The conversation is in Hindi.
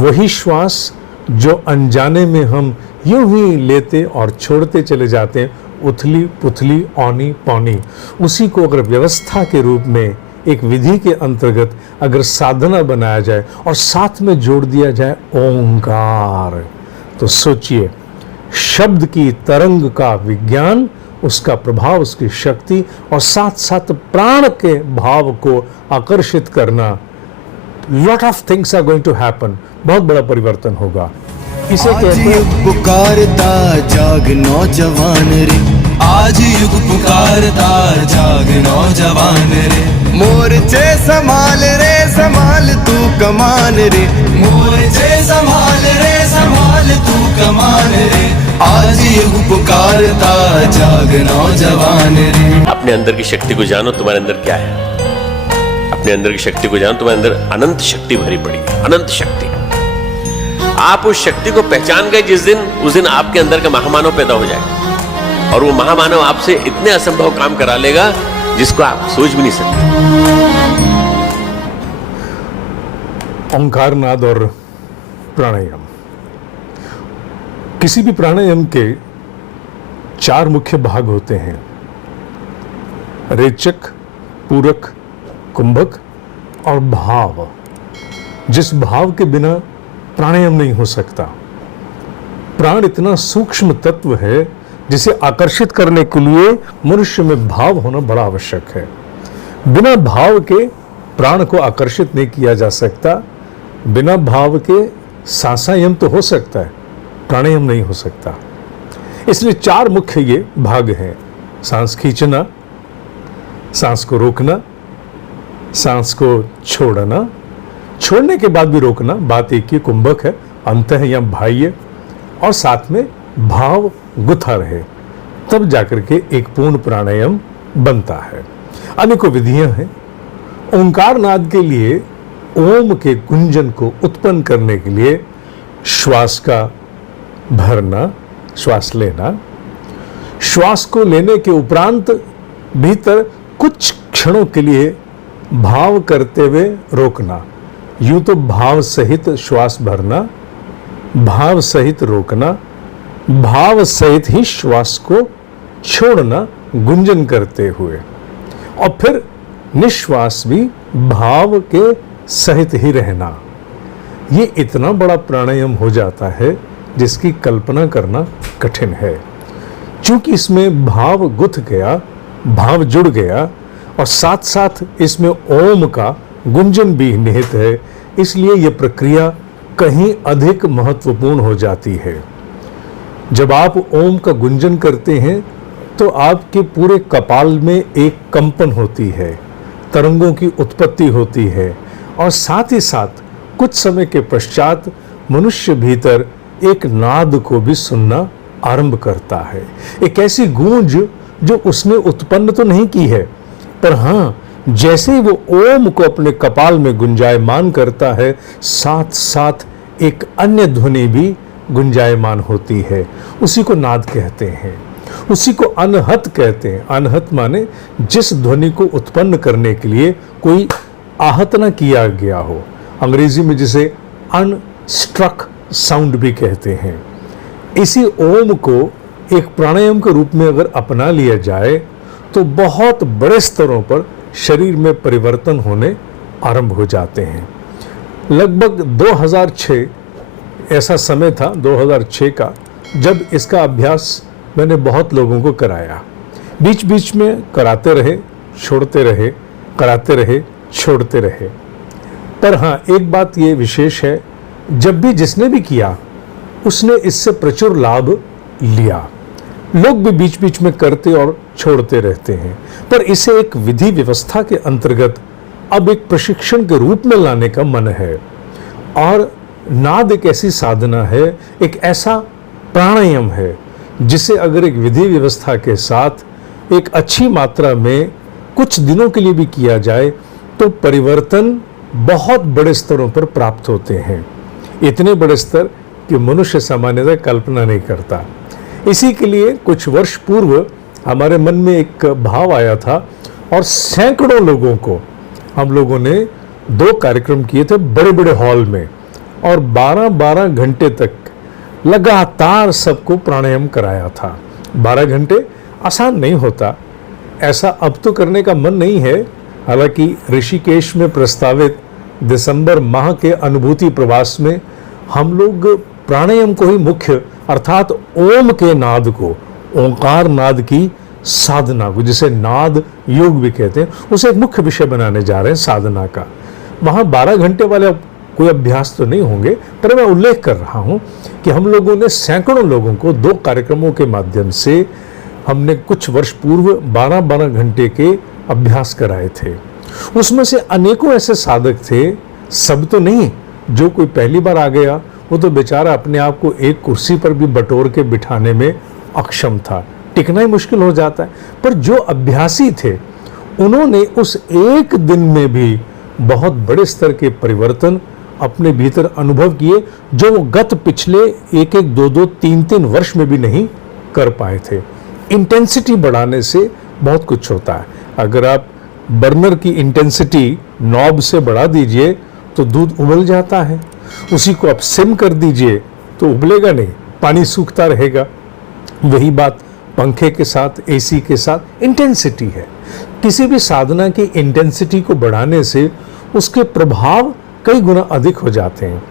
वही श्वास जो अनजाने में हम यूं ही लेते और छोड़ते चले जाते हैं, उथली पुथली औनी पौनी, उसी को अगर व्यवस्था के रूप में एक विधि के अंतर्गत अगर साधना बनाया जाए और साथ में जोड़ दिया जाए ओंकार, तो सोचिए शब्द की तरंग का विज्ञान, उसका प्रभाव, उसकी शक्ति और साथ साथ प्राण के भाव को आकर्षित करना, lot of things are going to happen, बहुत बड़ा परिवर्तन होगा। इसे कहते हैं पुकारता जाग नौजवान रे, आज युग पुकारता जाग नौजवान रे, मोर्चे संभाल रे संभाल तू कमान रे, मोर्चे संभाल रे संभाल तू कमान रे, आज युग पुकारता जाग नौजवान रे। अपने अंदर की शक्ति को जानो, तुम्हारे अंदर क्या है। अपने अंदर की शक्ति को जानो, तुम्हारे अंदर अनंत शक्ति भरी पड़ी है, अनंत शक्ति। आप उस शक्ति को पहचान गए जिस दिन, उस दिन आपके अंदर का महामानव पैदा हो जाएगा और वो महामानव आपसे इतने असंभव काम करा लेगा जिसको आप सोच भी नहीं सकते। ओंकार नाद और प्राणायाम। किसी भी प्राणायाम के 4 मुख्य भाग होते हैं, रेचक, पूरक, कुंभक और भाव। जिस भाव के बिना प्राणायाम नहीं हो सकता। प्राण इतना सूक्ष्म तत्व है जिसे आकर्षित करने के लिए मनुष्य में भाव होना बड़ा आवश्यक है। बिना भाव के प्राण को आकर्षित नहीं किया जा सकता। बिना भाव के सांसायम तो हो सकता है, प्राणायाम नहीं हो सकता। इसलिए 4 मुख्य ये भाग हैं, सांस खींचना, सांस को रोकना, सांस को छोड़ना, छोड़ने के बाद भी रोकना, बात एक ही, कुंभक है, अंतः या बाह्य, और साथ में भाव गुथा रहे, तब जाकर के एक पूर्ण प्राणायाम बनता है। अनेकों विधियां हैं। ओंकार नाद के लिए ओम के गुंजन को उत्पन्न करने के लिए श्वास का भरना, श्वास लेना, श्वास को लेने के उपरांत भीतर कुछ क्षणों के लिए भाव करते हुए रोकना। यूं तो भाव सहित श्वास भरना, भाव सहित रोकना, भाव सहित ही श्वास को छोड़ना गुंजन करते हुए, और फिर निश्वास भी भाव के सहित ही रहना। ये इतना बड़ा प्राणायाम हो जाता है जिसकी कल्पना करना कठिन है। चूंकि इसमें भाव गुथ गया, भाव जुड़ गया और साथ साथ इसमें ओम का गुंजन भी निहित है, इसलिए यह प्रक्रिया कहीं अधिक महत्वपूर्ण हो जाती है। जब आप ओम का गुंजन करते हैं तो आपके पूरे कपाल में एक कंपन होती है, तरंगों की उत्पत्ति होती है, और साथ ही साथ कुछ समय के पश्चात मनुष्य भीतर एक नाद को भी सुनना आरंभ करता है। एक ऐसी गूंज जो उसने उत्पन्न तो नहीं की है, पर हाँ, जैसे ही वो ओम को अपने कपाल में गुंजायमान करता है, साथ साथ एक अन्य ध्वनि भी गुंजायमान होती है। उसी को नाद कहते हैं, उसी को अनहत कहते हैं। अनहत माने जिस ध्वनि को उत्पन्न करने के लिए कोई आहत न किया गया हो। अंग्रेजी में जिसे अनस्ट्रक साउंड भी कहते हैं। इसी ओम को एक प्राणायाम के रूप में अगर अपना लिया जाए तो बहुत बड़े स्तरों पर शरीर में परिवर्तन होने आरंभ हो जाते हैं। लगभग 2006 ऐसा समय था, 2006 का, जब इसका अभ्यास मैंने बहुत लोगों को कराया। बीच बीच में कराते रहे, छोड़ते रहे, कराते रहे, छोड़ते रहे। पर हाँ, एक बात ये विशेष है, जब भी जिसने भी किया उसने इससे प्रचुर लाभ लिया। लोग भी बीच बीच में करते और छोड़ते रहते हैं, पर इसे एक विधि व्यवस्था के अंतर्गत अब एक प्रशिक्षण के रूप में लाने का मन है। और नाद एक ऐसी साधना है, एक ऐसा प्राणायाम है जिसे अगर एक विधि व्यवस्था के साथ एक अच्छी मात्रा में कुछ दिनों के लिए भी किया जाए तो परिवर्तन बहुत बड़े स्तरों पर प्राप्त होते हैं। इतने बड़े स्तर कि मनुष्य सामान्यतः कल्पना नहीं करता। इसी के लिए कुछ वर्ष पूर्व हमारे मन में एक भाव आया था और सैकड़ों लोगों को हम लोगों ने 2 कार्यक्रम किए थे बड़े बड़े हॉल में, और 12-12 घंटे तक लगातार सबको प्राणायाम कराया था। 12 घंटे आसान नहीं होता, ऐसा अब तो करने का मन नहीं है। हालांकि ऋषिकेश में प्रस्तावित दिसंबर माह के अनुभूति प्रवास में हम लोग प्राणायाम को ही मुख्य अर्थात ओम के नाद को, ओंकार नाद की साधना को, जिसे नाद योग भी कहते हैं, उसे एक मुख्य विषय बनाने जा रहे हैं साधना का। वहाँ 12 घंटे वाले कोई अभ्यास तो नहीं होंगे, पर मैं उल्लेख कर रहा हूँ कि हम लोगों ने सैकड़ों लोगों को 2 कार्यक्रमों के माध्यम से हमने कुछ वर्ष पूर्व 12-12 घंटे के अभ्यास कराए थे। उसमें से अनेकों ऐसे साधक थे, सब तो नहीं, जो कोई पहली बार आ गया वो तो बेचारा अपने आप को एक कुर्सी पर भी बटोर के बिठाने में अक्षम था, टिकना ही मुश्किल हो जाता है। पर जो अभ्यासी थे उन्होंने उस एक दिन में भी बहुत बड़े स्तर के परिवर्तन अपने भीतर अनुभव किए, जो वो गत पिछले 1-1, 2-2, 3-3 वर्ष में भी नहीं कर पाए थे। इंटेंसिटी बढ़ाने से बहुत कुछ होता है। अगर आप बर्नर की इंटेंसिटी नॉब से बढ़ा दीजिए तो दूध उबल जाता है, उसी को आप सिम कर दीजिए तो उबलेगा नहीं, पानी सूखता रहेगा। वही बात पंखे के साथ, एसी के साथ इंटेंसिटी है। किसी भी साधना की इंटेंसिटी को बढ़ाने से उसके प्रभाव कई गुना अधिक हो जाते हैं।